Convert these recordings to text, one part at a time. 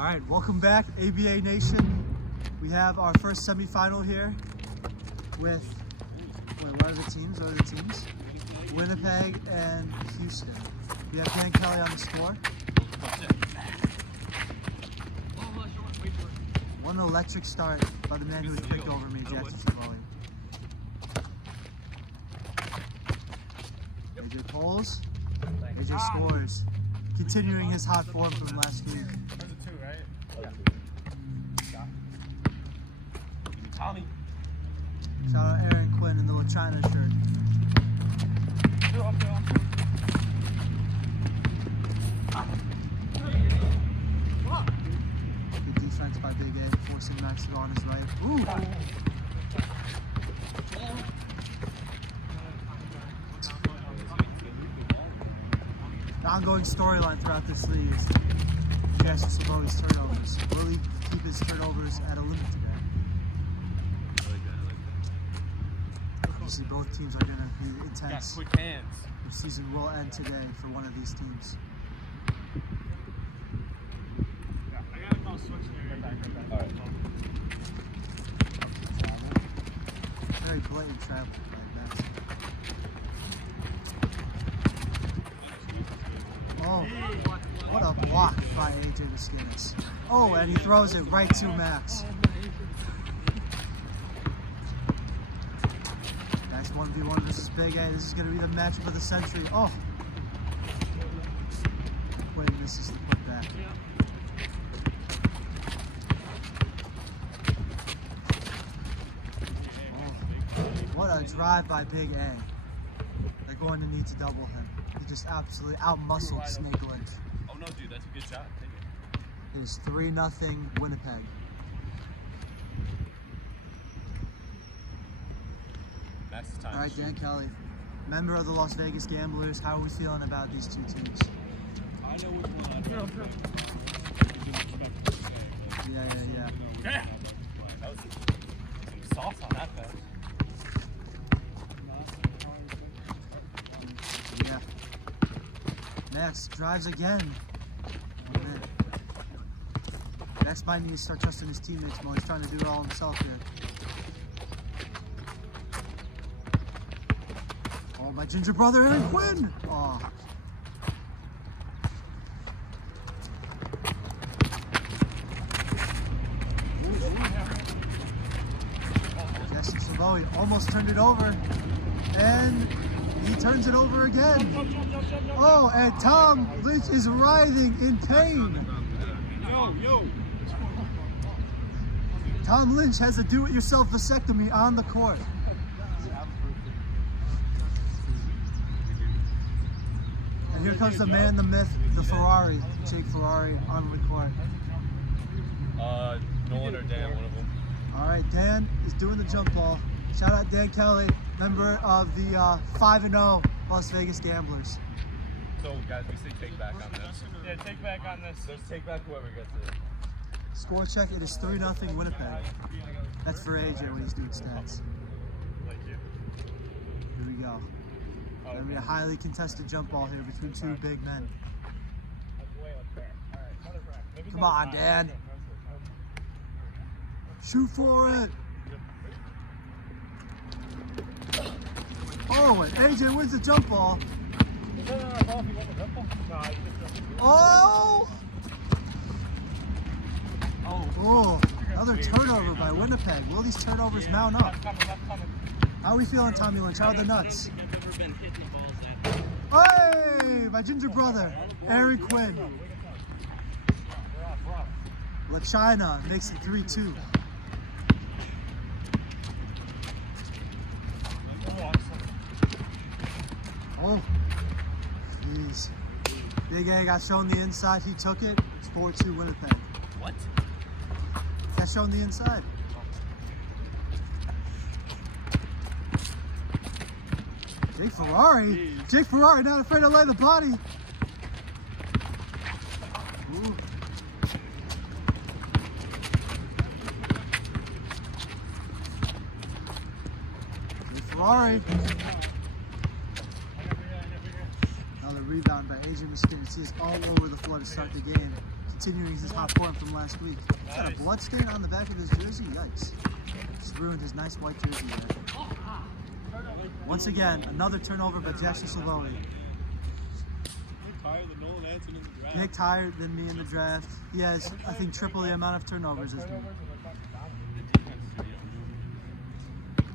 All right, welcome back, ABA Nation. We have our first semifinal here with, what are the teams? Winnipeg and Houston. We have Dan Kelly on the score. One electric start by the man who was picked over me, Jackson Savali. AJ pulls, AJ scores, continuing his hot form from last week. Tommy. Shout out Aaron Quinn in the little China shirt. Good defense by Big A, forcing Max to go on his right. Ooh! The ongoing storyline throughout this league is Jackson Savali's turnovers. Will he keep his turnovers at a limit today? Obviously, both teams are going to be intense. Quick hands. The season will end today for one of these teams. I gotta call switch there. All right. Very blatant travel like that. Oh, what a block by AJ Wiskinnis. Oh, and he throws it right to Max. Max 1v1 versus Big A. This is going to be the matchup of the century. Oh. Quinn misses the putback. Oh, what a drive by Big A. They're going to need to double him. He just absolutely out-muscled Snake Lynch. Oh no, dude, that's a good shot. Take it. It is 3-0 Winnipeg. That's the time. All right, Dan Kelly, member of the Las Vegas Gamblers, how are we feeling about these two teams? I know which one I feel. Yeah. Yeah. That was some sauce on that pass. Yeah. Max drives again. Max might need to start trusting his teammates more. He's trying to do it all himself here. Oh, my ginger brother, Aaron Quinn! Oh. Jackson Savali almost turned it over. And he turns it over again. Oh, and Tom Lynch is writhing in pain. Yo. Tom Lynch has a do-it-yourself vasectomy on the court. And here comes the man, the myth, the Ferrari, Jake Ferrari on the court. Nolan or Dan, one of them. All right, Dan is doing the jump ball. Shout out Dan Kelly, member of the 5-0 Las Vegas Gamblers. So guys, we say take back on this. Yeah, take back on this. Let's take back whoever gets it. Score check, it is 3-0 Winnipeg. That's for AJ when he's doing stats. Thank you. Here we go. Gonna be a highly contested jump ball here between two big men. Come on, Dan. Shoot for it. Oh, and AJ wins the jump ball. Oh! Oh, another turnover by Winnipeg. Will these turnovers mount up? How are we feeling, Tommy Lynch? How are the nuts? Hey, my ginger brother, Aaron Quinn. La China makes it 3-2. Oh, jeez. Big A got shown the inside. He took it. It's 4-2 Winnipeg. What? Got shown the inside. Jake Ferrari. Jake Ferrari not afraid to lay the body. Ooh. Jake Ferrari. Another rebound by AJ Wiskinnis. He's all over the floor to start the game. continuing his hot form from last week. He's got a blood stain on the back of his jersey. Yikes. Just ruined his nice white jersey there. Once again, another turnover by Jackson Savoni. Picked higher than me in the draft. He has, I think, triple the amount of turnovers as me.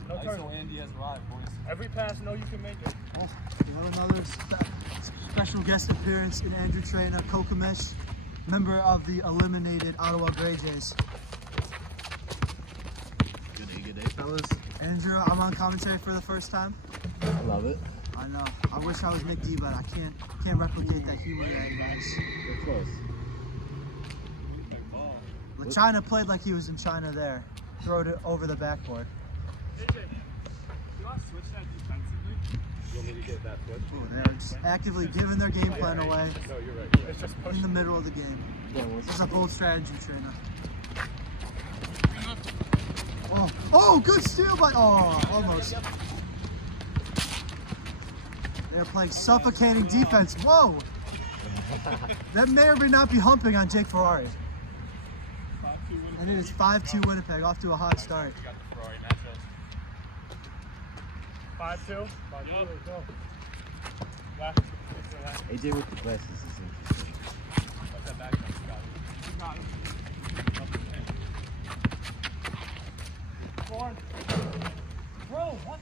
ISO Andy has arrived, boys. Every pass, know you can make it. Oh, we have another special guest appearance in Andrew Traina, Kokamish, member of the eliminated Ottawa Grey Jays. Good day, fellas. Andrew, I'm on commentary for the first time. I love it. I know. I wish I was Nick D, but I can't replicate that humor that he has. They're close. But China played like he was in China there. Throwed it over the backboard. AJ, you want to switch that defensively? You want me to get that switch? Oh, they're just actively giving their game plan away No, you're right. It's just push. in the middle of the game. This is a bold strategy, Trainer. Oh, good steal by, almost. They're playing suffocating defense. Whoa! That may or may not be humping on Jake Ferrari. And it is 5-2 Winnipeg, off to a hot start. 5-2. 5-2. Go. Left. AJ with the glasses is interesting. What's that back? You got it. Bro, what?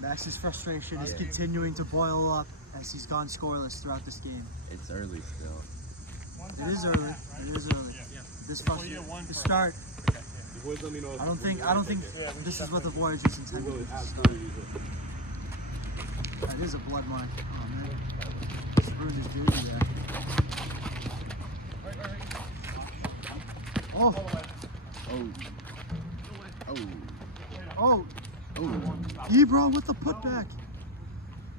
Max's frustration is continuing to boil up as he's gone scoreless throughout this game. It's early still. It is early. It is early. This start. I don't think this is what the Voyagers intended with this start. That is a blood mark. Oh man, just ruined his jersey there. Oh, oh, Ebro with the putback.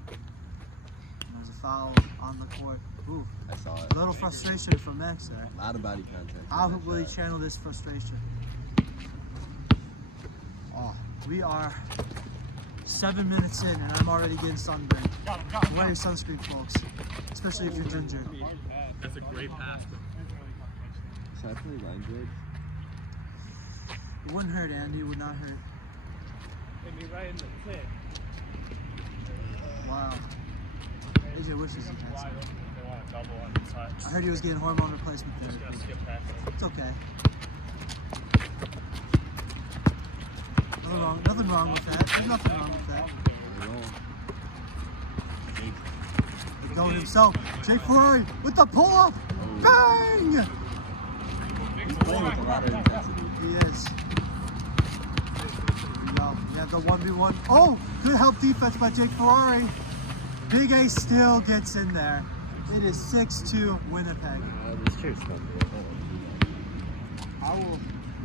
There's a foul on the court. Ooh, I saw it. a little frustration from Max there. A lot of body contact. How will he channel this frustration? Oh, we are 7 minutes in and I'm already getting sunburned. Wear your sunscreen, folks, especially if you're ginger. That's a great pass. Should I play line bridge? It wouldn't hurt, Andy. It would not hurt. Hit me right in the pit. Wow. AJ wishes he had some. They want a double on the side. I heard he was getting hormone replacement Just therapy. gotta skip past it. It's okay. Nothing wrong with that. There's nothing wrong with that. He's going himself. Jake Ferrari with the pull-up. Bang! He's playing with a lot of intensity. He is. Here we go. You have the 1v1. Oh, good help defense by Jake Ferrari. Big A still gets in there. It is 6-2 Winnipeg. This chair's coming.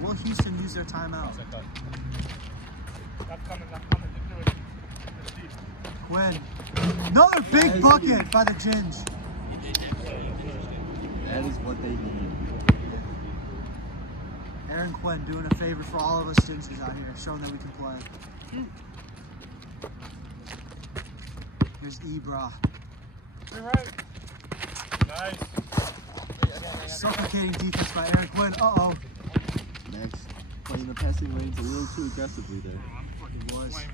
Will Houston use their timeout? That's coming. Just do it. Just deep. Quinn. Another big bucket by the Ginge. That is what they need. Aaron Quinn doing a favor for all of us Gingers out here, showing that we can play. Here's Ebra. You're right. Nice. Suffocating defense by Aaron Quinn. Uh-oh. Max playing the passing lanes a little too aggressively there. It was.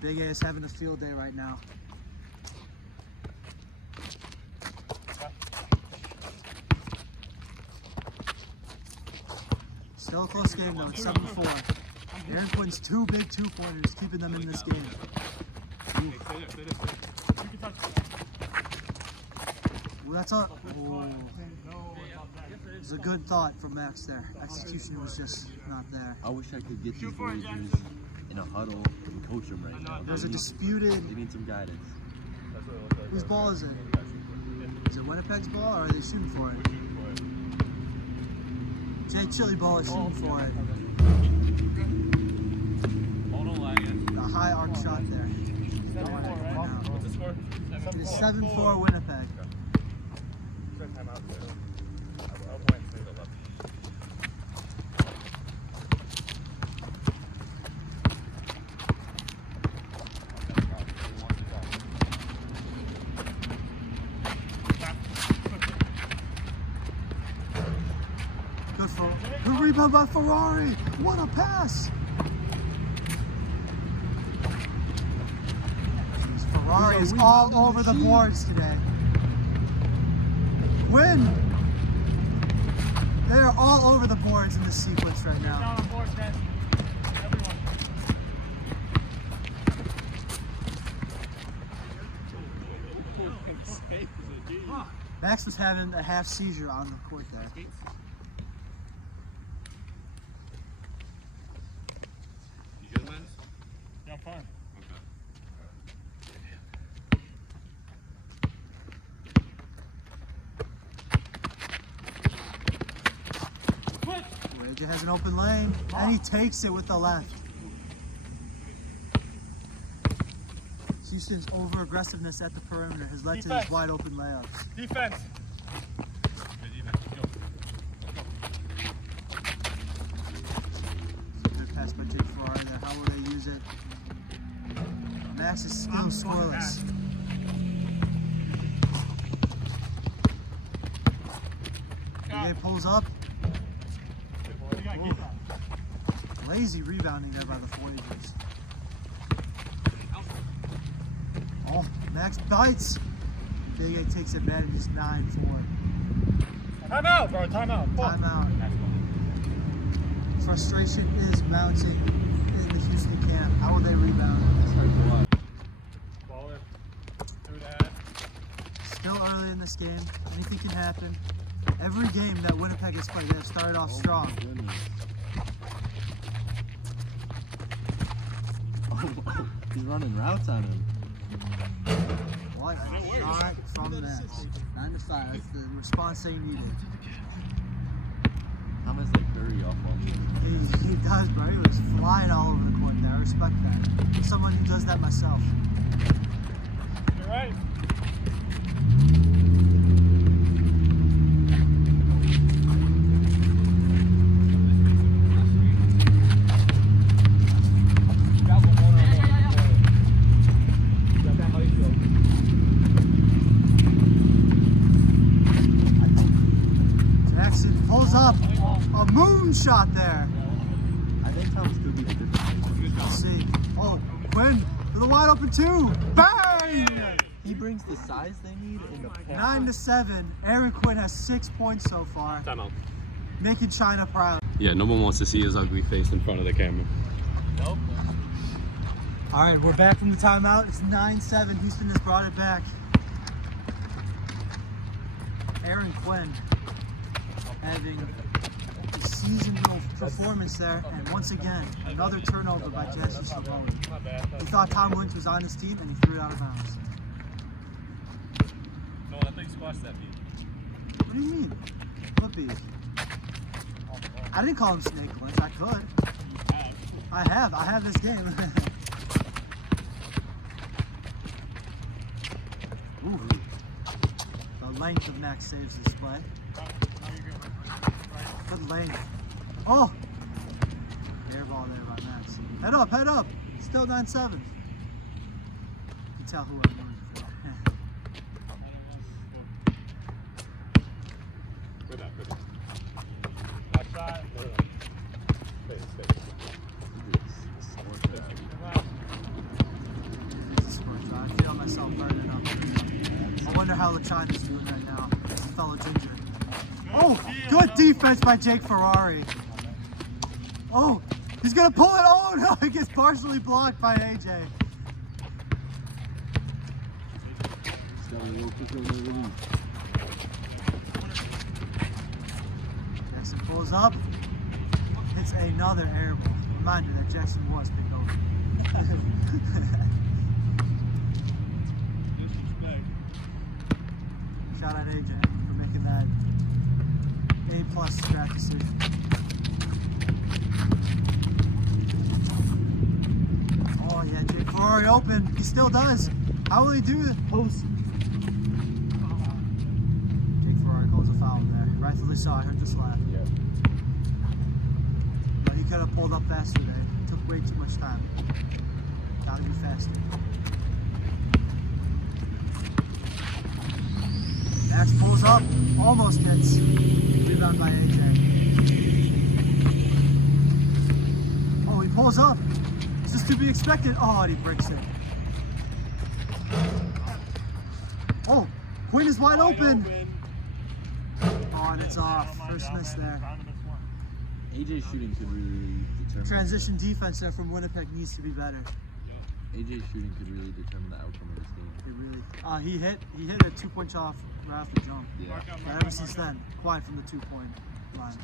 Big A is having a field day right now. Still a close game though, it's 7-4. Aaron Quinn's two big two-pointers keeping them in this game. Ooh, that's a... Oh. It was a good thought from Max there. Execution was just not there. I wish I could get these Voyagers in a huddle and coach them right now. There's a disputed... They need some guidance. Whose ball is it? Is it Winnipeg's ball or are they shooting for it? Jay Chili Ball is shooting for it. A high arc shot there. What's the score? It is 7-4 Winnipeg. rebound by Ferrari. What a pass. Jeez, Ferrari is all over the boards today. Quinn. They are all over the boards in this sequence right now. Down on board, guys. Everyone. Max was having a half seizure on the court there. You good, man? Yeah, fine. Voyager has an open lane, and he takes it with the left. Houston's over-aggressiveness at the perimeter has led to these wide open layups. Defense. Good defense. Good pass by Jake Ferrari there. How will they use it? Max is still scoreless. He pulls up. Ooh. Lazy rebounding there by the Voyagers. Oh, Max bites. Big A takes advantage. It's 9-4. Timeout, bro. Timeout. Timeout. Frustration is mounting in the Houston camp. How will they rebound? Ball it. Through that. Still early in this game. Anything can happen. Every game that Winnipeg has played, they've started off strong. He's running routes on him. What a shot from Max. 9-5. That's the response they needed. Thomas like Curry off ball. He does, bro. He was flying all over the court there. I respect that. I'm someone who does that myself. You're right. Jackson pulls up a moon shot there. I think Thomas could be the difference. Let's see. Oh, Quinn with a wide open two. Bang! He brings the size they need in the paint. 9-7. Aaron Quinn has 6 points so far, Timeout. making China proud. Yeah, no one wants to see his ugly face in front of the camera. Nope. All right, we're back from the timeout. It's 9-7. Houston has brought it back. Aaron Quinn having a seasonal performance there, and once again, another turnover by Jesse Salvoni. My bad. He thought Tom Williams was on his team, and he threw it out of bounds. No, I think squash that beat. What do you mean? What beef? I didn't call him Snake Lynch. I could. I have this game. Ooh. The length of Max saves this play. Good length. Oh! Air ball there by Max. Head up, head up! Still 9-7. You can tell who I'm rooting for. Good enough, good enough. Watch that. It's a sport shot. I feel myself burning up. I wonder how LaChina's doing right now. His fellow ginger. Oh, good defense by Jake Ferrari. Oh, he's gonna pull it. Oh no, it gets partially blocked by AJ. Jackson pulls up, hits another air ball. Reminder that Jackson was picked over. Shout out AJ for making that A+ draft decision. Oh yeah, Jake Ferrari open. He still does. How will he do it? Post. Jake Ferrari calls a foul there. Rightfully so. I heard this laugh. Yeah. But he could have pulled up faster there. Took way too much time. Gotta be faster. Max pulls up, almost hits. Rebound by AJ. he pulls up. Is this to be expected? Oh, and he breaks it. Oh, Quinn is wide open. Oh, and it's off. First miss there. AJ's shooting could really determine. Transition defense there from Winnipeg needs to be better. AJ's shooting could really determine the outcome of this game. It really. He hit a 2-point shot right off the jump. Yeah. And ever since then, quiet from the 2-point line.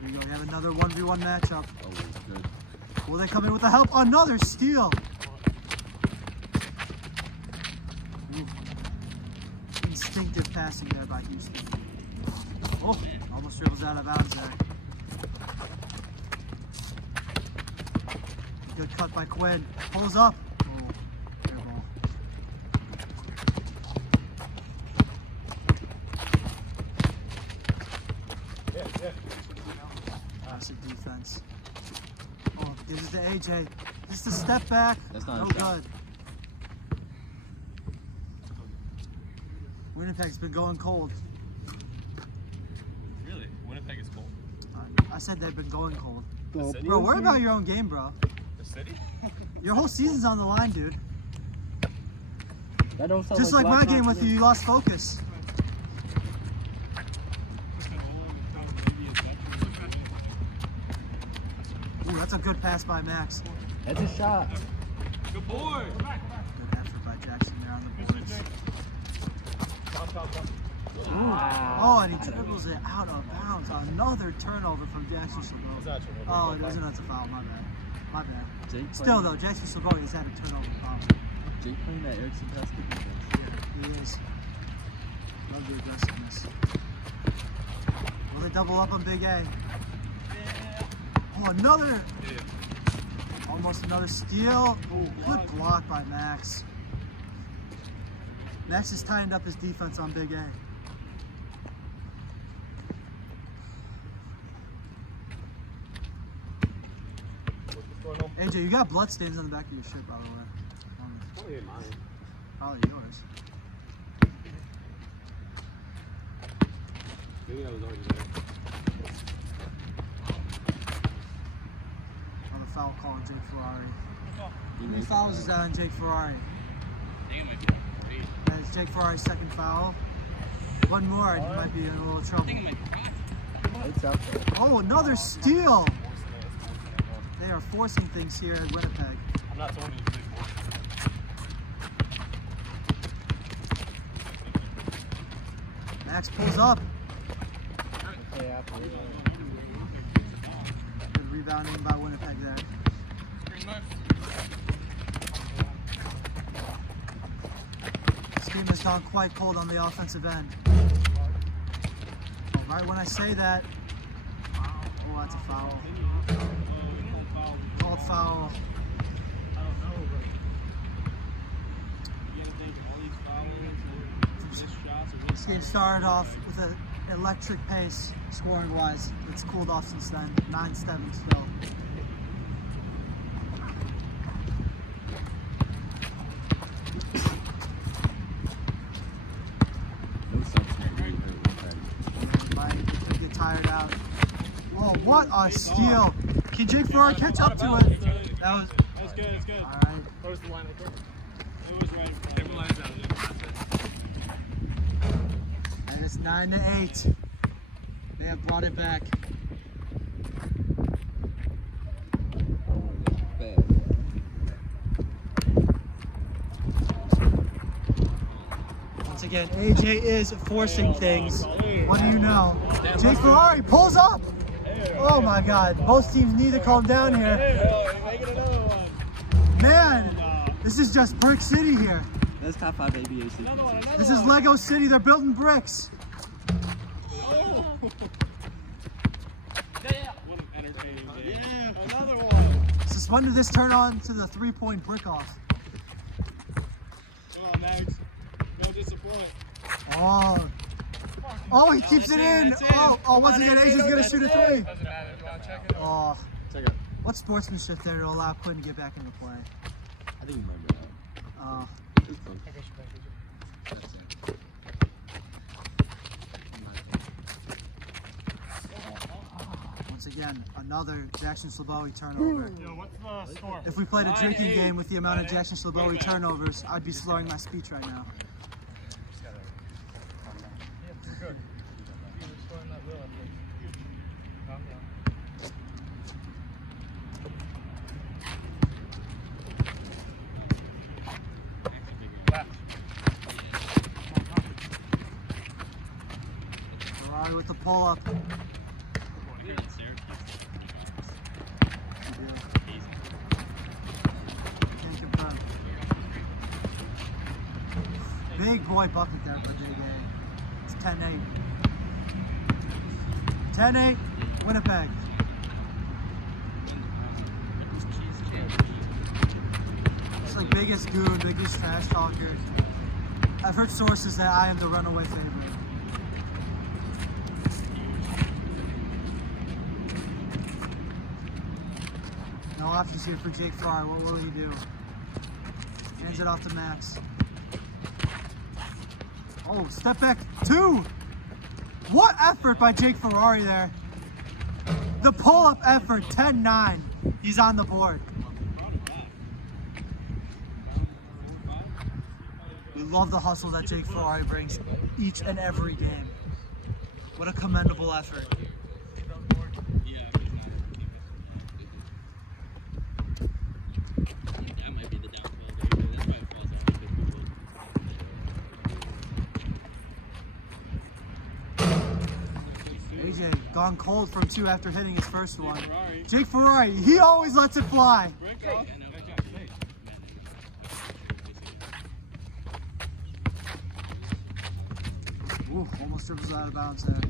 Here you go. You have another 1v1 matchup. Oh, good. Will they come in with the help? Another steal. Ooh. Instinctive passing there by Houston. Oh, almost dribbles out of bounds there. Good cut by Quinn. Pulls up. Oh, fair ball. Classic defense. Oh, gives it to AJ. Just a step back. That's not no a shot. good. Winnipeg's been going cold. Really? Winnipeg is cold. I said they've been going cold. The city? Bro, worry about your own game, bro. The city? Your whole season's on the line, dude. That don't sound Just like my game with you, you lost focus. Ooh, that's a good pass by Max. That's a shot. Good boy. Good effort by Jackson there on the boards. Oh, and he dribbles it out of bounds. Another turnover from Jackson Sloboda. Oh, it isn't. That's a foul. My bad. My bad. Jake Still, though, Jackson Sloboda has had a turnover foul. Jake playing that Erickson basket defense. Yeah, he is. Love the aggressiveness. Will they double up on Big A? Oh, another. Almost another steal. Oh, good block by Max. Max has tightened up his defense on Big A. AJ, you got bloodstains on the back of your shirt, by the way. Probably mine. Probably yours. Maybe I was already there. On the foul call on Jake Ferrari. How many fouls is that on Jake Ferrari? That's Jake Ferrari's second foul. One more and he might be in a little trouble. It's out there. Oh, another steal! They are forcing things here at Winnipeg. I'm not telling you to play Max pulls up. Good rebounding by Winnipeg there. This team has gone quite cold on the offensive end. Oh, right when I say that, oh, that's a foul. Called foul. This game started off with an electric pace, scoring-wise. It's cooled off since then. 9-7 still. No substance really hurt Winnipeg. Might get tired out. Oh, what a steal! Can Jake Ferrari catch up to it? That was good, that's good. all right. Where was the line of court? It was right in front. Table lines out. And it's 9-8. They have brought it back. Bad. Once again, AJ is forcing things. What do you know? Jake Ferrari pulls up. Oh my God! Both teams need to calm down here. Make it another one. Man, this is just Brick City here. That's top 5 ABA sequences. Another one. This is Lego City. They're building bricks. Oh. What an entertaining game. Yeah. Another one. So when did this turn on to the 3-point brick off? Come on, Max. No disappoint. Oh. Oh, he keeps it in. Oh, once again, AJ's gonna shoot a 3. Doesn't matter. Check it out. Oh, Check it out. what sportsmanship there to allow Quinn to get back into play? I think you remember that. It's fun. Once again, again, another Jackson Slebowie turnover. Yo, what's the score? If we played a drinking game with the amount of Jackson Slebowie turnovers, I'd be slurring my speech right now. Ferrari with the pull-up. Can't confirm. Big boy bucket there for Big A. It's 10-8. 10-8, Winnipeg. It's like biggest goon, biggest trash talker. I've heard sources that I am the runaway favorite. No options here for Jake Ferrari. What will he do? Hands it off to Max. Oh, step back 2. What effort by Jake Ferrari there. The pull-up effort, 10-9. He's on the board. We love the hustle that Jake Ferrari brings each and every game. What a commendable effort. AJ gone cold from 2 after hitting his first one. Jake Ferrari, he always lets it fly. Ooh, almost dribbles out of bounds there.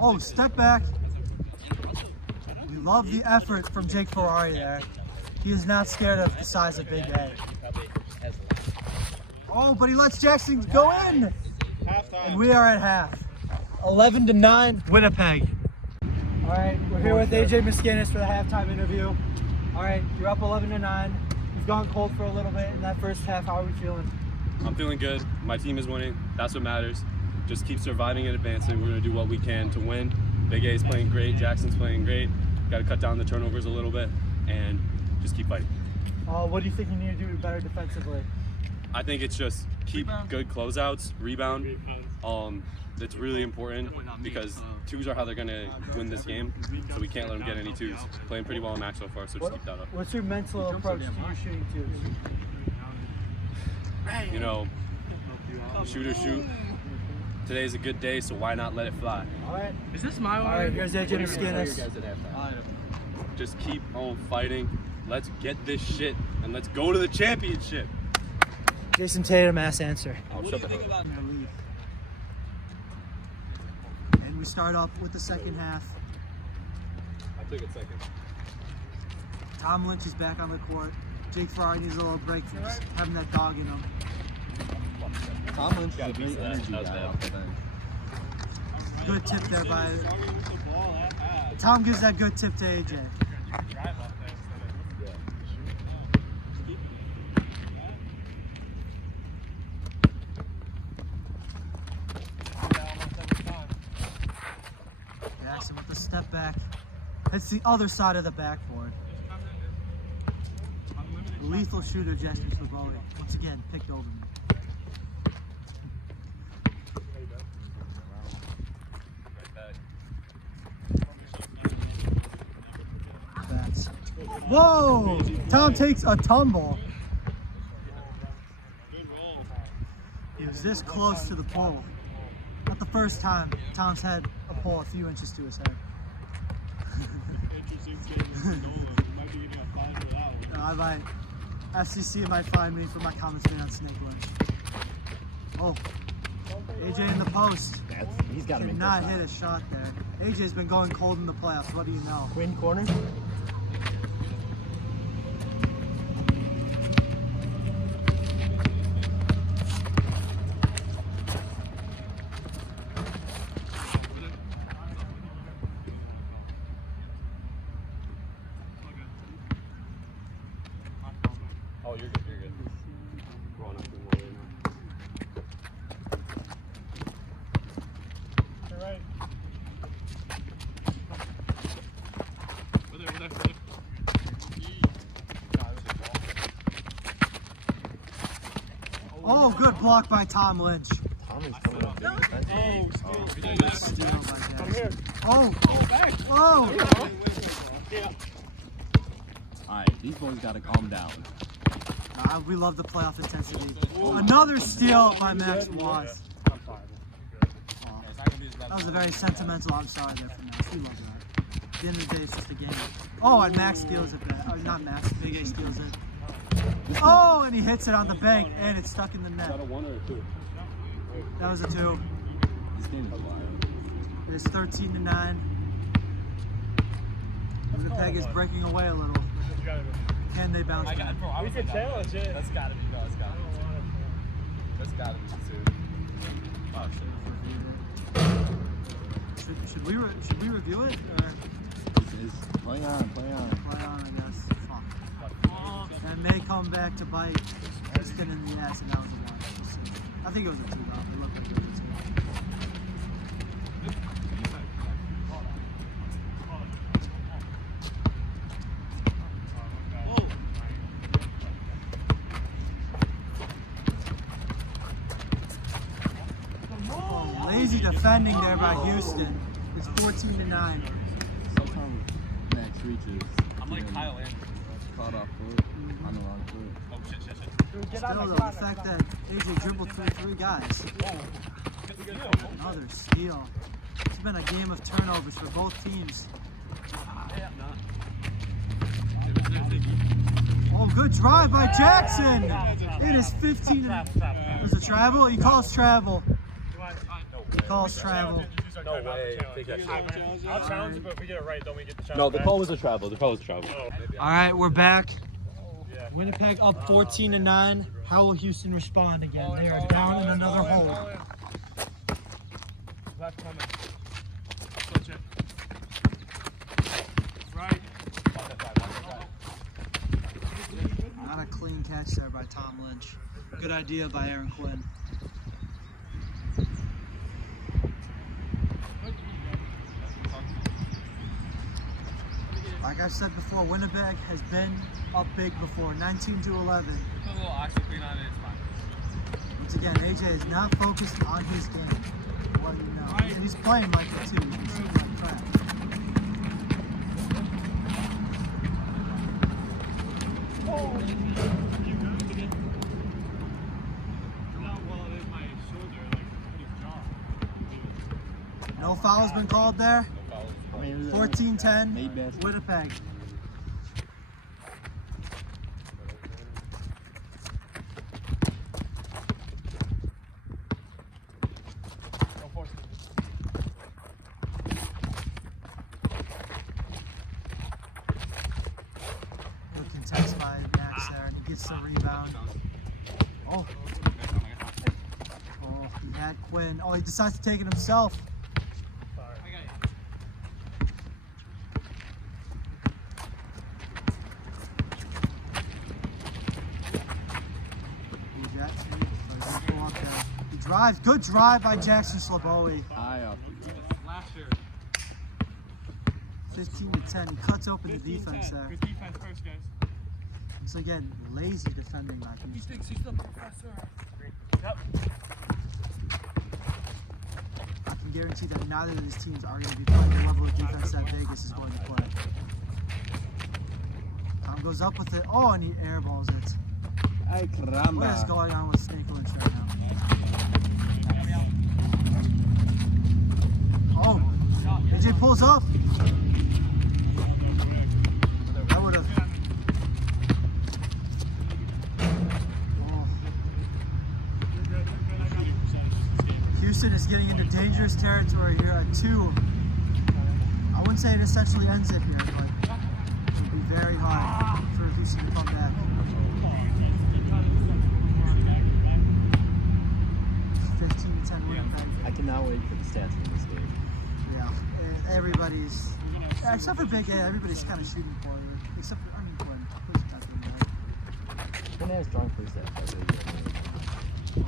Oh, step back. We love the effort from Jake Ferrari there. He is not scared of the size of Big A. Oh, but he lets Jackson go in. And we are at half. 11-9, Winnipeg. All right, we're here with AJ Miskinnis for the halftime interview. All right, you're up 11-9. You've gone cold for a little bit in that first half. How are we feeling? I'm feeling good. My team is winning. That's what matters. Just keep surviving and advancing. We're going to do what we can to win. Big A's playing great. Jackson's playing great. Got to cut down the turnovers a little bit and just keep fighting. What do you think you need to do better defensively? I think it's just keep good closeouts, rebound. It's really important because 2s are how they're going to win this game, so we can't let them get any 2s. Playing pretty well in max so far, so just keep that up. What's your mental approach to your shooting 2s? You know, shoot or shoot. Today's a good day, so why not let it fly? All right. Is this my All right, here's AJ Miskinnis. Just keep on fighting. Let's get this shit, and let's go to the championship. Jason Tatum, ass answer. Oh, shut the fuck up. And we start up with the second half. I took it second. Tom Lynch is back on the court. Jake Ferrari needs a little break from just having that dog in him. Tom Lynch is a big energy guy. Good tip there by Tom. Gives that good tip to AJ. Jackson with the step back. It's the other side of the backboard. Lethal shooter, Jackson Slebowie. Once again, picked over me. Whoa! Tom takes a tumble. He was this close to the pole. Not the first time Tom's had a pole a few inches to his head. No, I might. FCC might find me for my comments made on Snake Lynch. Oh, AJ in the post. He's got to Did make not that hit a shot there. AJ's been going cold in the playoffs. What do you know? Quinn corner. Oh, you're good, you're good. We're on up to more right now. Oh, good block by Tom Lynch. Tommy's coming up big defensive. Good steal by Jackson. Oh, whoa. Alright, these boys gotta calm down. We love the playoff intensity. Another steal by Max Was. That was a very sentimental I'm sorry there for Max. We love that. At the end of the day, it's just a game. Oh, and Max steals it back. Oh, not Max. Big A steals it. Oh, and he hits it on the bank, and it's stuck in the net. Is that a 1 or a 2? That was a 2. This game is wild. It's 13-9. Winnipeg is breaking away a little. Can they bounce back? We could challenge it. That's gotta be, bro. That's gotta be two. Oh, shit. Should we review it? Or Play on. play on, I guess. Fuck. That may come back to bite Houston in the ass, and that was a 1. We'll see. I think it was a 2, though. It looked like it was a 2. Lazy defending there by Houston. It's 14-9. Sometimes Max reaches. I'm like Kyle Anderson. Caught off foot. On the wrong foot. Oh, shit. Still, though, the fact that AJ dribbled through 3 guys. Another steal. It's been a game of turnovers for both teams. Oh, good drive by Jackson. It is 15. There's a travel. He calls travel. Calls travel. No way. Take that shot. I'll challenge it, but if we get it right, don't we get the challenge? No, the back? call was a travel. All right, we're back. Yeah. Winnipeg up 14-9. How will Houston respond again? They are down in another hole. Left coming. I'll switch it. Right. Not a clean catch there by Tom Lynch. Good idea by Aaron Quinn. Like I said before, Winnipeg has been up big before, 19-11. Put a little OxyClean on it, it's fine. Once again, AJ is not focused on his game. Well, you know, and he's playing like it too. He's seeing like crap. No foul has been called there. 14-10, Winnipeg. Good contest by Max there, and he gets the rebound. Oh, he had Quinn. Oh, he decides to take it himself. Drives. Good drive by Jackson Slabowi. High up. 15-10. He cuts open the defense there. Good defense first, guys. Once again, lazy defending by Houston. Yep. I can guarantee that neither of these teams are going to be playing the level of defense that Vegas is going to play. Tom goes up with it. Oh, and he airballs it. Ay, What is caramba. going on with Snake Lynch right now? Oh, AJ pulls up. That would have. Oh. Houston is getting into dangerous territory here at 2. I wouldn't say it essentially ends it here, but it would be very hard for Houston to come back. 15-10 Winnipeg. I cannot wait for the stats in this game. Yeah, everybody's, except for Big A, everybody's kind of shooting for you. Except for Quinn. Quinn's not doing bad. Quinn has strong first stats.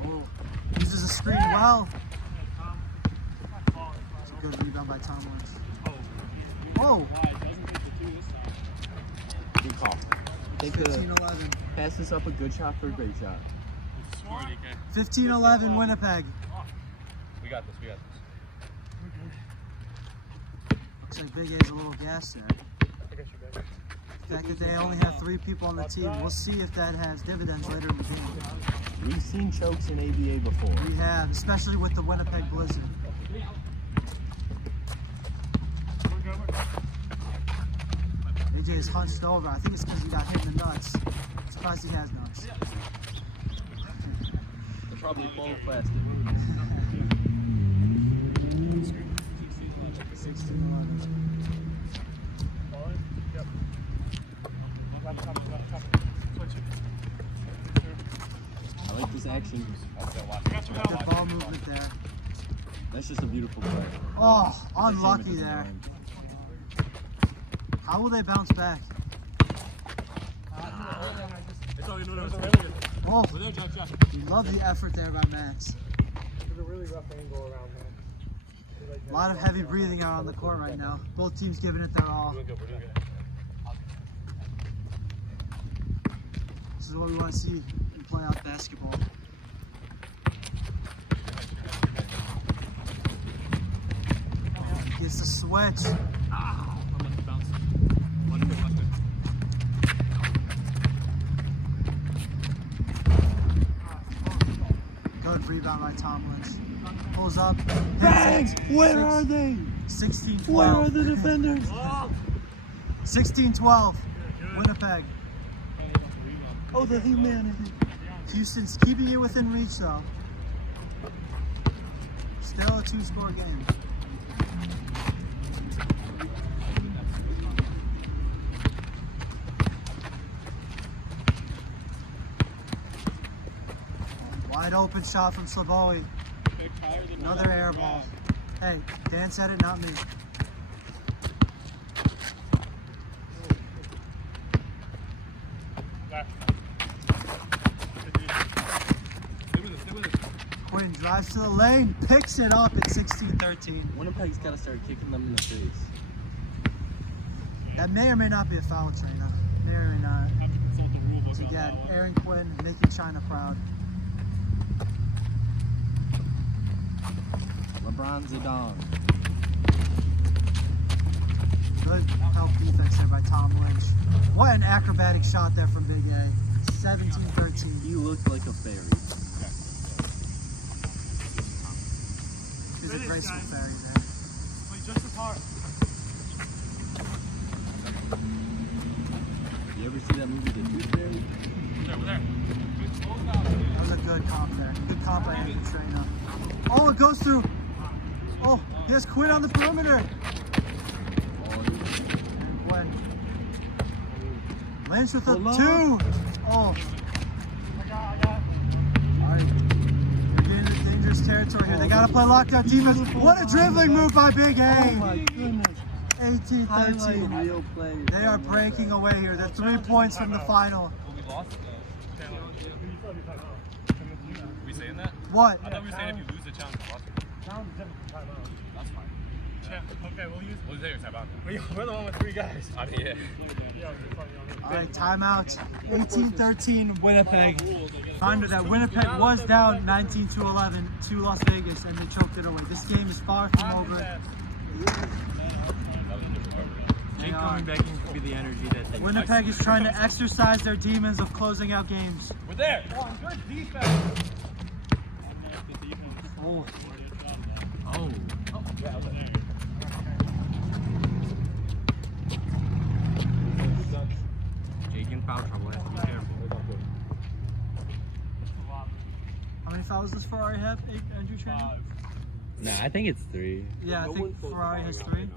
Oh, uses a screen well. It's a good rebound by Tom Lynch. Oh, Good call. Take the 15-11. pass this up a good shot for a great shot. 15-11 Winnipeg. We got this. Looks like Big A's a little gassed there. The fact that they only have 3 people on the team, we'll see if that has dividends later in the game. We've seen chokes in ABA before. We have, especially with the Winnipeg Blizzard. AJ is hunched over. I think it's because he got hit in the nuts. I'm surprised he has nuts. They're probably full of plastic. 16-11. I like this action. Good ball movement there. That's just a beautiful play. Oh, unlucky there. How will they bounce back? Oh, we love the effort there by Max. A lot of heavy breathing out on the court right now. Both teams giving it their all. This is what we want to see in playoff basketball. Gets the switch. Good rebound by Tom Lynch. Pulls up. Bang! Where are they? 16-12. Where are the defenders? 16-12. Winnipeg. Oh, the humanity. Houston's keeping it within reach though. Still a 2-score game. Wide open shot from Slavoy. Another air ball. Hey, Dan said it, not me. Quinn drives to the lane, picks it up at 16-13. Winnipeg's got to start kicking them in the face. That may or may not be a foul, Trina. May or may not. Again, Aaron Quinn making China proud. LeBron Zidane. Good help defense there by Tom Lynch. What an acrobatic shot there from Big A. 17-13. He looked like a fairy. He's a graceful fairy there. Just apart. You ever see that movie, The Tooth Fairy? That was a good comp there. Good comp by Andrew Trina. Oh, it goes through. Oh, he has Quinn on the perimeter. And Quinn. Lynch with a 2. Oh. All right. We're getting into dangerous territory here. They got to play lockdown defense. What a dribbling move by Big A. Oh my goodness. 18-13. Real play. They are breaking away here. They're 3 points from the final. We lost. Are we saying that? What? I thought we were saying if you lose the challenge, you lost it. That's fine. Okay, we'll use. We'll say your timeout. We're the one with 3 guys. I mean, yeah. All right, timeout. 18-13 Winnipeg. Reminder that Winnipeg was down 19-11 to Las Vegas, and they choked it away. This game is far from over. They are. Coming back in be the energy that they. Winnipeg is trying to exercise their demons of closing out games. We're there. Oh, good defense. Oh, Oh. Jake in foul trouble. Has to be careful. how many fouls does Ferrari have, Andrew Trainer? Nah, I think it's 3. Yeah, I think Ferrari has 3. Yeah,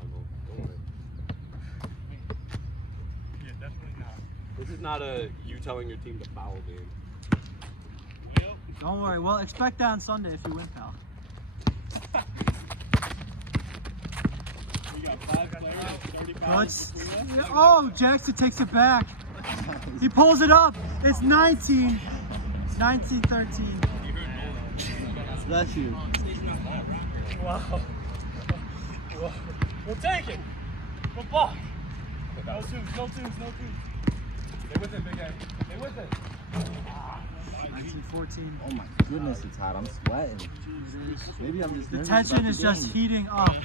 definitely not. This is not a you telling your team to foul game. Don't worry. Well, expect that on Sunday if you win, pal. We got 5 players, 35. Good. Oh, Jackson takes it back. He pulls it up. It's 19. 19-13. Bless you. Wow. We'll take it. Good block. No twos. Stay with it, Big A. Stay with it. 19-14. Oh my goodness, it's hot. I'm sweating. Maybe I'm just The nervous tension about is the just game. heating up.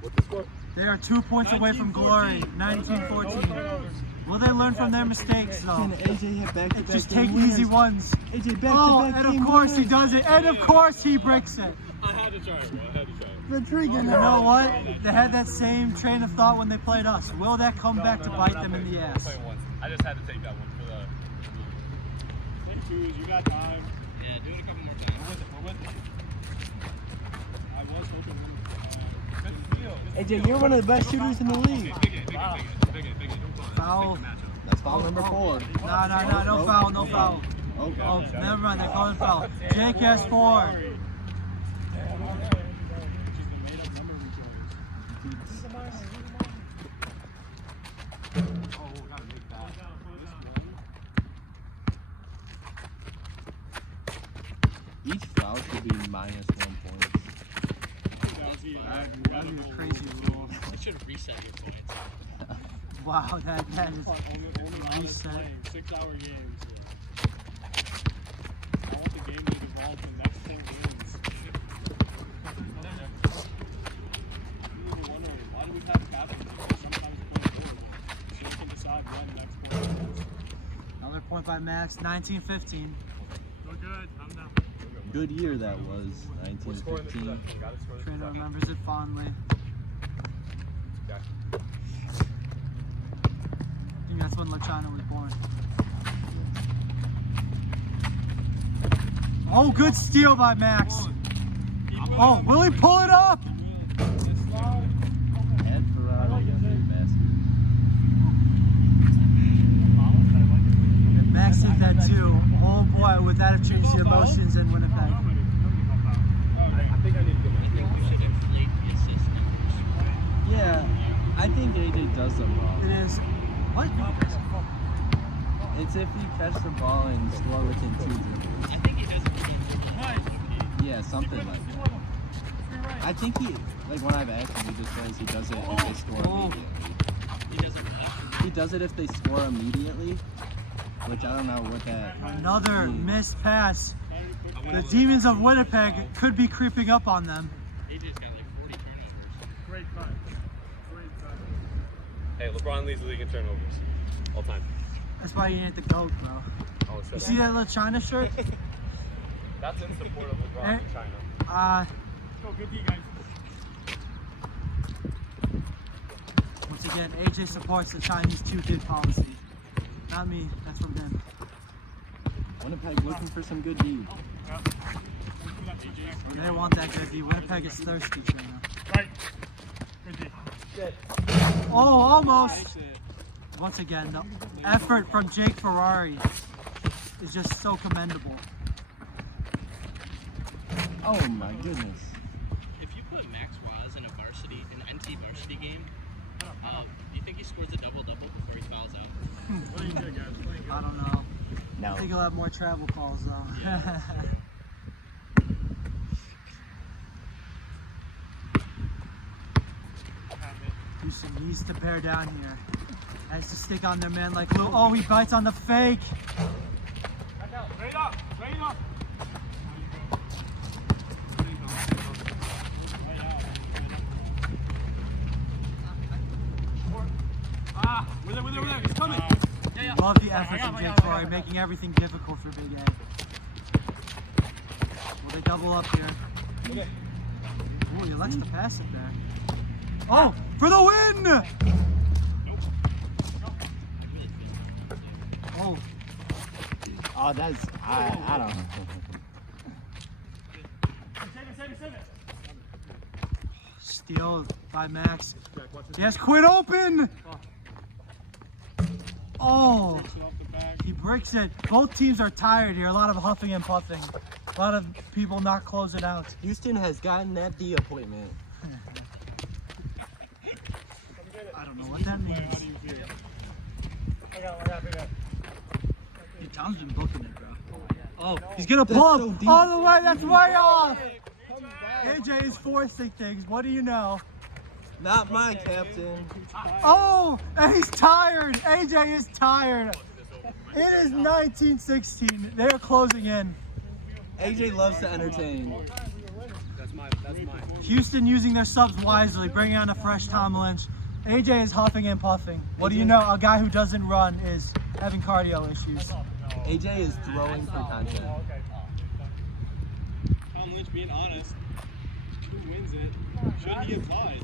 What's the score? They are 2 points away from glory. 19-14. Will they learn from their mistakes though? Can AJ hit back to And back just game take easy winners? ones. AJ back Oh, to back and game of course he winners. does it. And of course he breaks it. I had to try it, bro. I had to try it. The tree You getting know what? They had that same train of thought when they played us. Will that come back to bite them in the ass? Play once. I just had to take that one for the. Take twos, you got time. Yeah, do it a couple more times. We're with it. I was hoping AJ, you're one of the best shooters in the league. Foul. That's foul number 4. No foul, no foul. Oh, Oh, never mind, they called it foul. Jake has 4. each foul should be -1 point. That would be a crazy rule. It should reset your points. Wow, that is only reset. 6-hour games. I want the game to evolve to next 10 games. People were wondering, why do we have captains who sometimes play forward so you can decide when the next point is? Another point by Max, 19-15. Go good, I'm down. Good year that was, 1915. Trainer remembers it fondly. Yeah. I think that's when Lachana was born. Oh, good steal by Max. Oh, will he pull it up? And Ferrari got the basket. And Max did that too. Oh boy, would that have changed the emotions in Winnipeg? I think I need to get my I think we should inflate the assist numbers. Yeah, I think AJ does them wrong. It is. What? It's if you catch the ball and score within 2 dribbles. I think he has a Yeah, something like that. I think he, like when I've asked him, he just says he does it if they score immediately. He doesn't have He does it if they score immediately, which I don't know what that Another means. missed pass. The Demons of Winnipeg could be creeping up on them. AJ's got like 40 turnovers. Great cut. Great cut. Hey, LeBron leads the league in turnovers. All time. That's why you ain't the GOAT, bro. Oh, You see that little China shirt? That's in support of LeBron in China. Go, good D, guys. Once again, AJ supports the Chinese 2-kid policy. Not me, that's from him. Winnipeg looking for some good D. They want that good D. Winnipeg is thirsty, Trina. Right. Good D. Oh, almost. Once again, the effort from Jake Ferrari is just so commendable. Oh my goodness. If you put Max Waz in a varsity, an NT varsity game, do you think he scores a double-double before he fouls out? Playing good, guys. Playing good. I don't know. No. I think he'll have more travel calls though. Houston needs to bear down here. Has to stick on their man like Lou. Oh, he bites on the fake. Straight up. Straight up. With it. He's coming. Love the effort from Jake Ferrari, making everything difficult for Big A. Will they double up here? Ooh, he elects to pass it there. Oh, for the win! Oh, Oh, that's, I don't know. steal by Max. Yes, quit open! Oh, he breaks it. Both teams are tired here. A lot of huffing and puffing. A lot of people not closing out. Houston has gotten that D appointment. I don't know what that means. Hey, Tom's been booking it, bro. Oh, he's gonna pull up so deep. all the way. That's way off. AJ is forcing things. What do you know? Not my captain. Oh, and he's tired. AJ is tired. It is 19-16. They're closing in. AJ loves to entertain. That's mine. Houston using their subs wisely, bringing on a fresh Tom Lynch. AJ is huffing and puffing. What do you know? A guy who doesn't run is having cardio issues. AJ is throwing for content. Tom Lynch being honest. Who wins it? Should he get tied?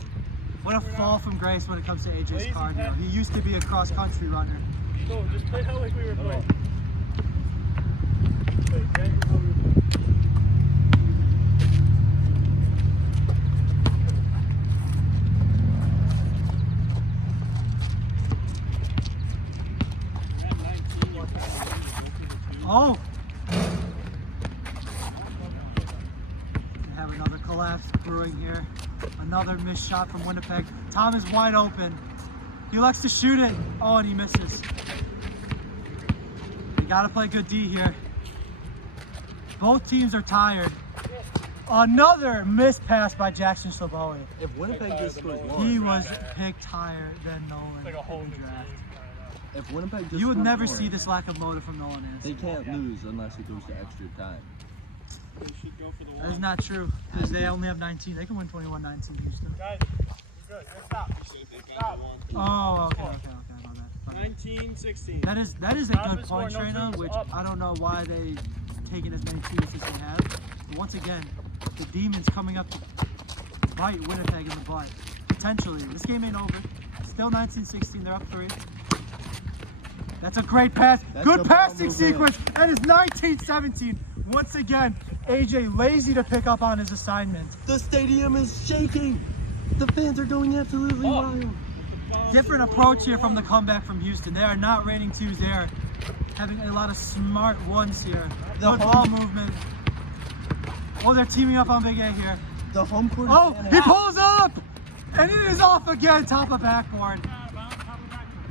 What a fall from grace when it comes to AJ's cardio. He used to be a cross-country runner. So just play how like we were playing. Oh! We have another collapse brewing here. Another missed shot from Winnipeg. Tom is wide open. He likes to shoot it. Oh, and he misses. You gotta play good D here. Both teams are tired. Another missed pass by Jackson Slobowy. If Winnipeg just scores one, He was picked higher than Nolan in the draft. if Winnipeg just You would scores never more, see this lack of motive from Nolan they Hansen. can't lose unless it goes to extra time. We should go for the That is one. not true, because they only have 19. They can win 21-19, Houston. Guys, you're good. Stop. Oh, okay, my bad. 19-16. That is a good point, Trina, which I don't know why they taken as many cheats as they have. But once again, the Demons coming up to bite Winnipeg in the butt. Potentially. This game ain't over. Still 19-16, they're up 3. That's a great pass. That's Good a ball passing movement. sequence. And it's 19-17. Once again, AJ lazy to pick up on his assignment. The stadium is shaking. The fans are going absolutely wild. Different approach here from the comeback from Houston. They are not raining 2s. They are having a lot of smart 1s here. Good ball movement. Oh, they're teaming up on Big A here. The home court Oh, advantage. he pulls up! And it is off again, top of backboard.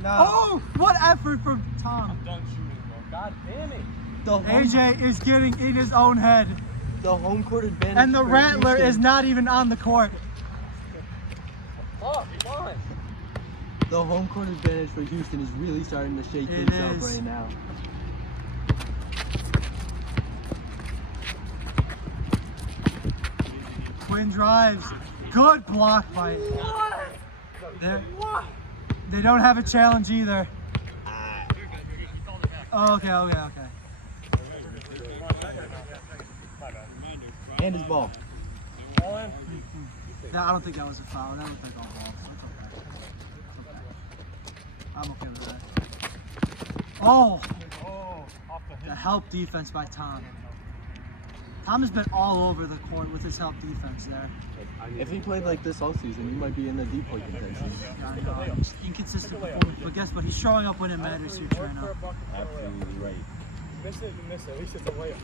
No. Oh, what effort from Tom. Done shooting, bro. God damn it. The home, AJ is getting in his own head. the home court advantage. And the for Rattler Houston. is not even on the court. Oh, come on. The home court advantage for Houston is really starting to shake It things up is. right now. Twin drives. Good block by They don't have a challenge either. Oh, okay. And his ball. I don't think that was a foul. That looked like all ball. That's okay. I'm okay with that. Oh! The help defense by Tom. Tom has been all over the court with his help defense there. If he played like this all season, he might be in the deep point contention. I know, just inconsistent performance. But guess what? He's showing up when it matters here, Trina. Absolutely right. Miss it, you miss it. At least it's a layup.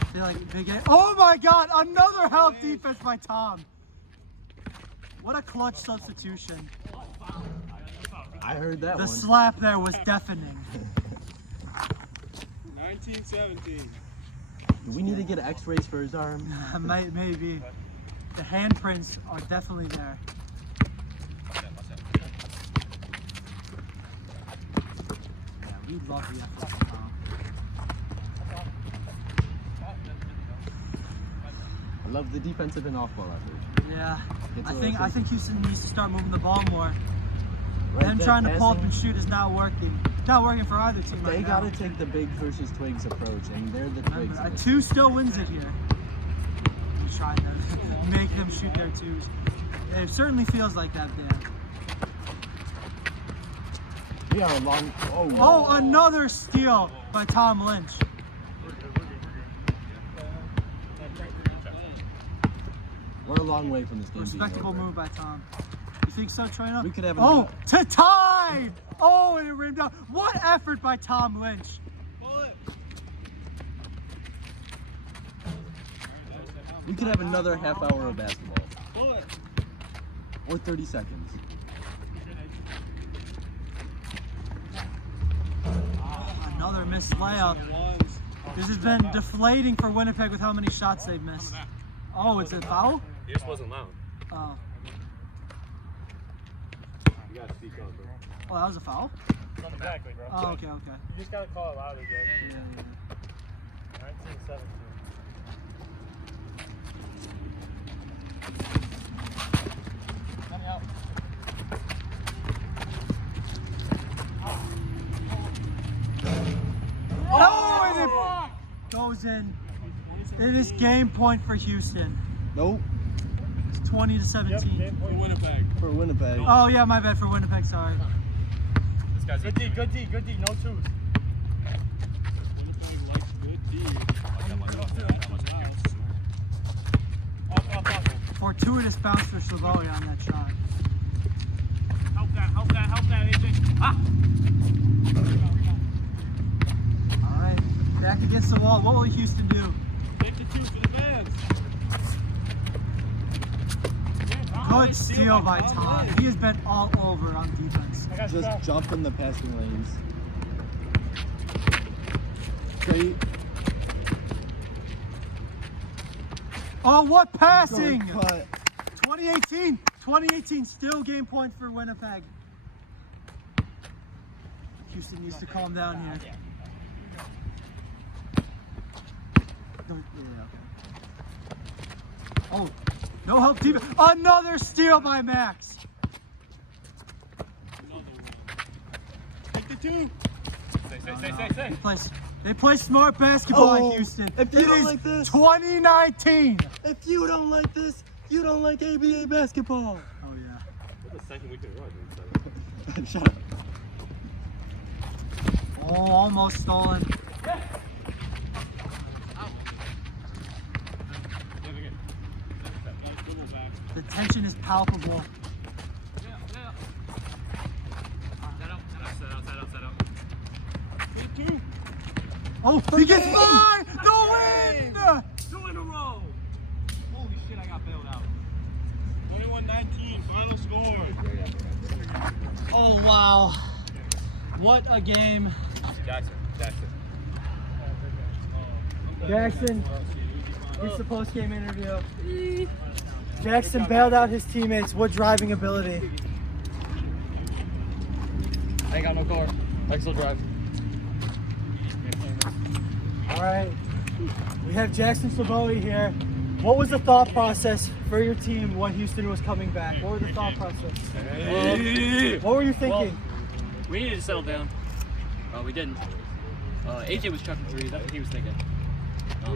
I feel like Big A. Oh my God! Another help defense by Tom. What a clutch substitution. I heard that The one. slap there was deafening. 19-17. Do we need to get x-rays for his arm? Maybe. The handprints are definitely there. Yeah, we love the effort from Tom. I love the defensive and off-ball effort. Yeah, Gets I a think little Houston needs to start moving the ball more. Right, Them that trying to pull up passing, and shoot is not working. Not working for either team They right got now. to take the big versus Twigs approach, and they're the Twigs. Remember, in this. 2 still wins it here. He's trying to make them shoot their 2s. It certainly feels like that, Dan. We are a long. Oh, another steal by Tom Lynch. We're a long way from this game. being Respectable over. move by Tom. You think so, Trina? We could have Oh, another- to tie! Oh, and it rimmed out. What effort by Tom Lynch. We could have another half hour of basketball. Or 30 seconds. Another missed layup. This has been deflating for Winnipeg with how many shots they've missed. Oh, it's a foul? He just wasn't loud. Oh. gotta speak up, bro. Oh, that was a foul? Exactly, bro. Oh, okay, okay. You just gotta call it louder, guys. Yeah. 19-17. Oh, and it goes in. It is game point for Houston. Nope. It's 20-17. For Winnipeg. For Winnipeg. Oh yeah, my bad for Winnipeg. Sorry. This guy's Good D, good D, good D. No twos. Winnipeg likes good D. Up. Fortuitous bounce for Savoy on that shot. Help that, AJ. Ah! All right, back against the wall. What will Houston do? Take the two for the fans. Good steal by Tom. He has been all over on defense. Just jump in the passing lanes. Great. Oh, what passing! Good cut. 2018, still game point for Winnipeg. Houston needs to calm down here. Oh, no help defense. Another steal by Max. Take the two. Say. They play smart basketball in Oh, Houston. if you It don't is like this- 2019. If you don't like this, you don't like ABA basketball. Oh yeah. We're the second week in a row. Shut up. Oh, almost stolen. The tension is palpable. Oh, he gets mine! The win! 2 in a row. Holy shit, I got bailed out. 21-19, final score. Oh wow. What a game. Jackson. Jackson, it's the post-game interview. Jackson bailed out his teammates. What driving ability? I ain't got no car. I can still drive. All right. We have Jackson Savoy here. What was the thought process for your team when Houston was coming back? What were the thought process? What were you thinking? We needed to settle down. We didn't. AJ was chucking threes. That's what he was thinking.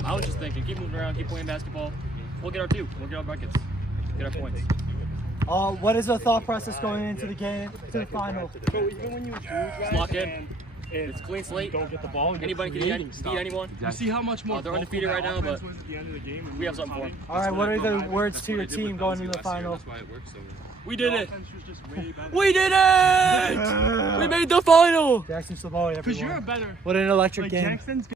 I was just thinking, keep moving around, keep playing basketball. We'll get our two. We'll get our buckets. Get our points. What is the thought process going into the game, to the final? So even when you lose, guys, Lock in. and It's a clean slate. don't get the ball, you're Anybody can creating beat stuff. anyone. You see how much more They're undefeated vocal right that now, but offense was at the end of the game when we have were something for them. punting? All right, what are the words to your team going into the final? That's why it works so well. We did The it. offense was just way better. We did it. We made the final. Jackson Savoy, Because you're a everyone. better. What an electric Like game. Jackson's